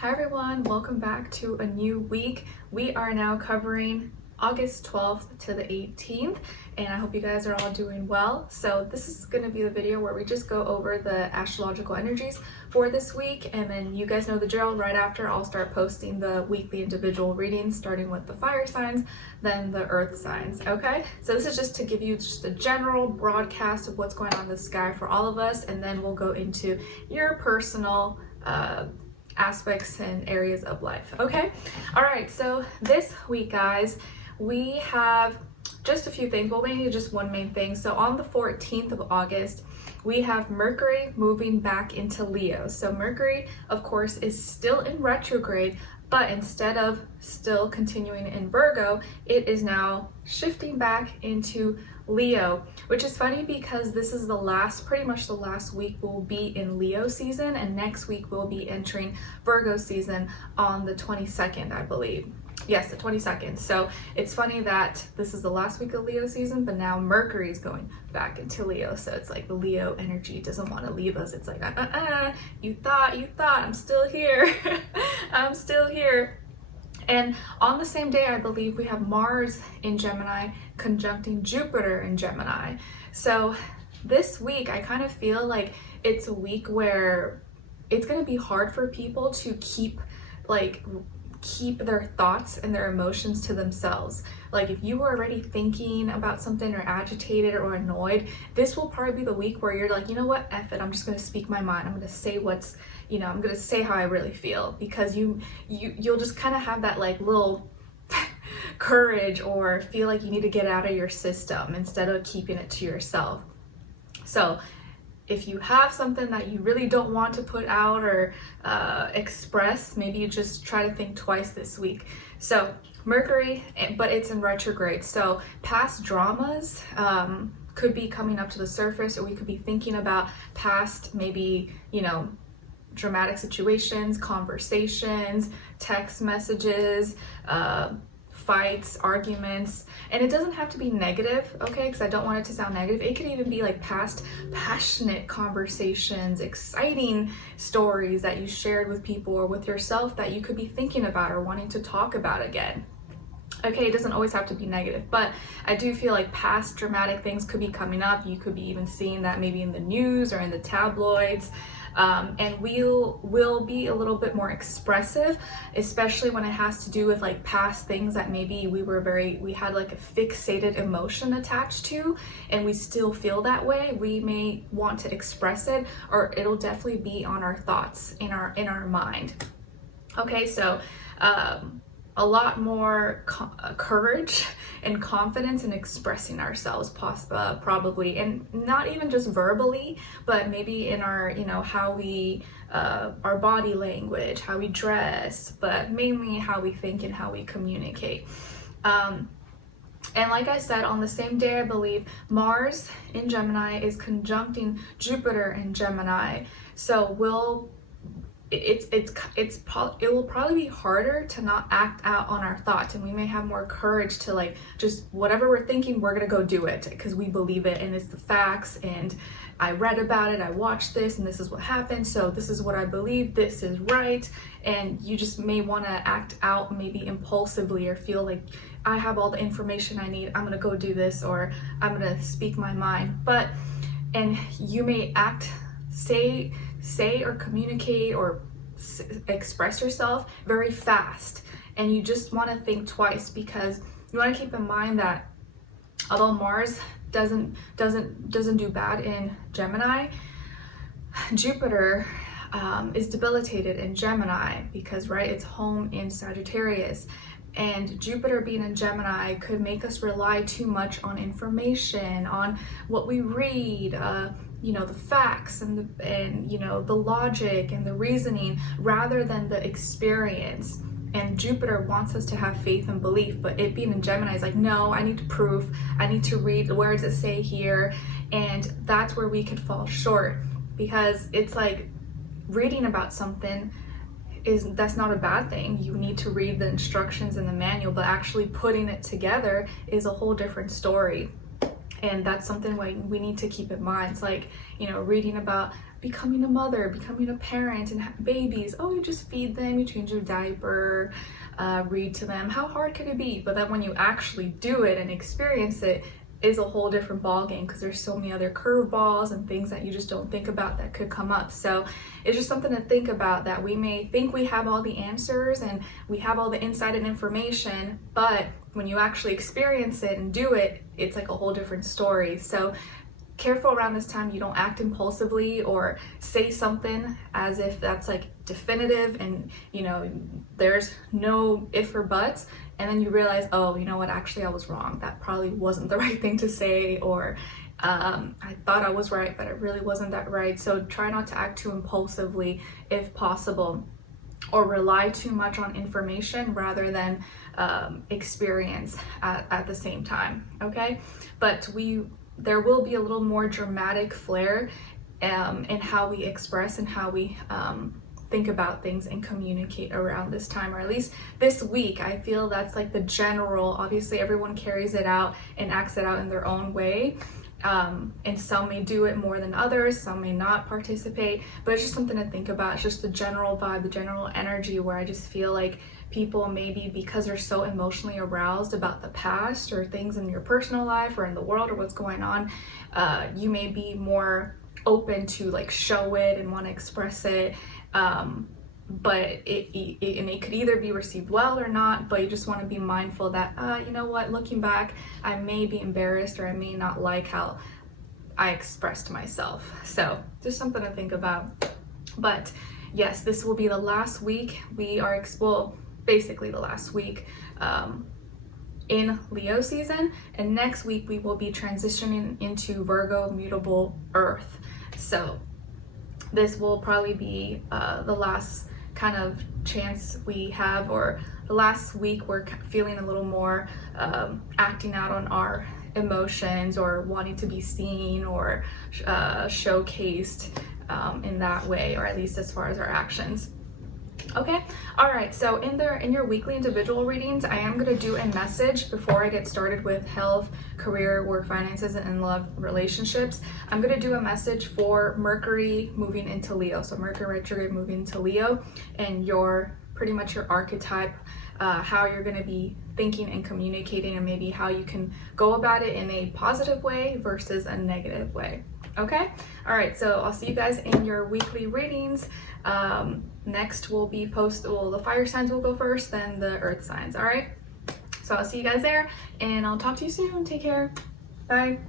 Hi everyone, welcome back to a new week. We are now covering August 12th to the 18th, and I hope you guys are all doing well. So this is going to be the video where we just go over the astrological energies for this week, and then you guys know the drill. Right after, I'll start posting the weekly individual readings, starting with the fire signs, then the earth signs. Okay, so this is just to give you just a general broadcast of what's going on in the sky for all of us, and then we'll go into your personal aspects and areas of life. Okay, all right, so this week, guys, we have just a few things. Well, maybe just one main thing. So on the 14th of August, we have Mercury moving back into Leo. So Mercury, of course, is still in retrograde, but instead of still continuing in Virgo, it is now shifting back into Leo, which is funny because this is pretty much the last week we'll be in Leo season, and next week we'll be entering Virgo season on the 22nd, I believe. Yes, the 22nd. So it's funny that this is the last week of Leo season, but now Mercury is going back into Leo. So it's like the Leo energy doesn't want to leave us. It's like, you thought, I'm still here. I'm still here. And on the same day, I believe we have Mars in Gemini conjuncting Jupiter in Gemini. So this week, I kind of feel like it's a week where it's going to be hard for people to keep their thoughts and their emotions to themselves. Like if you were already thinking about something or agitated or annoyed, this will probably be the week where you're like, you know what, F it, I'm just gonna speak my mind. I'm gonna say I'm gonna say how I really feel, because you'll just kind of have that like little courage or feel like you need to get out of your system instead of keeping it to yourself. So if you have something that you really don't want to put out or express, maybe you just try to think twice this week. So Mercury, but it's in retrograde. So past dramas could be coming up to the surface, or we could be thinking about past, maybe, dramatic situations, conversations, text messages, fights, arguments, and it doesn't have to be negative, okay, because I don't want it to sound negative. It could even be like past passionate conversations, exciting stories that you shared with people or with yourself that you could be thinking about or wanting to talk about again. Okay, it doesn't always have to be negative, but I do feel like past dramatic things could be coming up. You could be even seeing that maybe in the news or in the tabloids. And we'll be a little bit more expressive, especially when it has to do with like past things that maybe we had like a fixated emotion attached to, and we still feel that way. We may want to express it, or it'll definitely be on our thoughts, in our mind. Okay, so a lot more courage and confidence in expressing ourselves, probably, and not even just verbally, but maybe in our, how we, our body language, how we dress, but mainly how we think and how we communicate. And like I said, on the same day, I believe Mars in Gemini is conjuncting Jupiter in Gemini. So it will probably be harder to not act out on our thoughts, and we may have more courage to like just whatever we're thinking, we're gonna go do it because we believe it and it's the facts, and I read about it, I watched this, and this is what happened, so this is what I believe, this is right. And you just may want to act out maybe impulsively, or feel like I have all the information I need, I'm gonna go do this, or I'm gonna speak my mind. And you may say or communicate or express yourself very fast, and you just want to think twice, because you want to keep in mind that although Mars doesn't do bad in Gemini, Jupiter is debilitated in Gemini, because it's home in Sagittarius, and Jupiter being in Gemini could make us rely too much on information, on what we read, the facts and the logic and the reasoning, rather than the experience. And Jupiter wants us to have faith and belief, but it being in Gemini is like, no, I need proof, I need to read, where does it say here? And that's where we could fall short, because it's like reading about something that's not a bad thing. You need to read the instructions in the manual, but actually putting it together is a whole different story. And that's something we need to keep in mind. It's like, reading about becoming a mother, becoming a parent, and babies. Oh, you just feed them, you change their diaper, read to them. How hard could it be? But then when you actually do it and experience it, is a whole different ballgame, because there's so many other curveballs and things that you just don't think about that could come up. So it's just something to think about, that we may think we have all the answers and we have all the insight and information, but when you actually experience it and do it, it's like a whole different story. So careful around this time, you don't act impulsively or say something as if that's like definitive and you know there's no if or buts, and then you realize, oh, you know what, actually I was wrong, that probably wasn't the right thing to say, or I thought I was right but it really wasn't that right. So try not to act too impulsively if possible, or rely too much on information rather than experience at the same time. Okay, but there will be a little more dramatic flair in how we express and how we think about things and communicate around this time, or at least this week. I feel that's like the general, obviously everyone carries it out and acts it out in their own way. And some may do it more than others, some may not participate, but it's just something to think about. It's just the general vibe, the general energy, where I just feel like people, maybe because they're so emotionally aroused about the past or things in your personal life or in the world or what's going on, you may be more open to like show it and want to express it, but it could either be received well or not. But you just want to be mindful that you know what, looking back, I may be embarrassed or I may not like how I expressed myself. So just something to think about. But yes, this will be the last week. We are basically the last week in Leo season, and next week we will be transitioning into Virgo mutable Earth. So this will probably be the last kind of chance we have, or the last week we're feeling a little more acting out on our emotions or wanting to be seen or showcased in that way, or at least as far as our actions. Okay, all right, so in your weekly individual readings, I am going to do a message before I get started with health, career, work, finances, and love relationships. I'm going to do a message for Mercury moving into Leo, so Mercury retrograde moving into Leo, and pretty much your archetype, how you're going to be thinking and communicating, and maybe how you can go about it in a positive way versus a negative way. Okay, all right, so I'll see you guys in your weekly readings. Next will be the fire signs will go first, then the earth signs. All right, so I'll see you guys there, and I'll talk to you soon. Take care. Bye.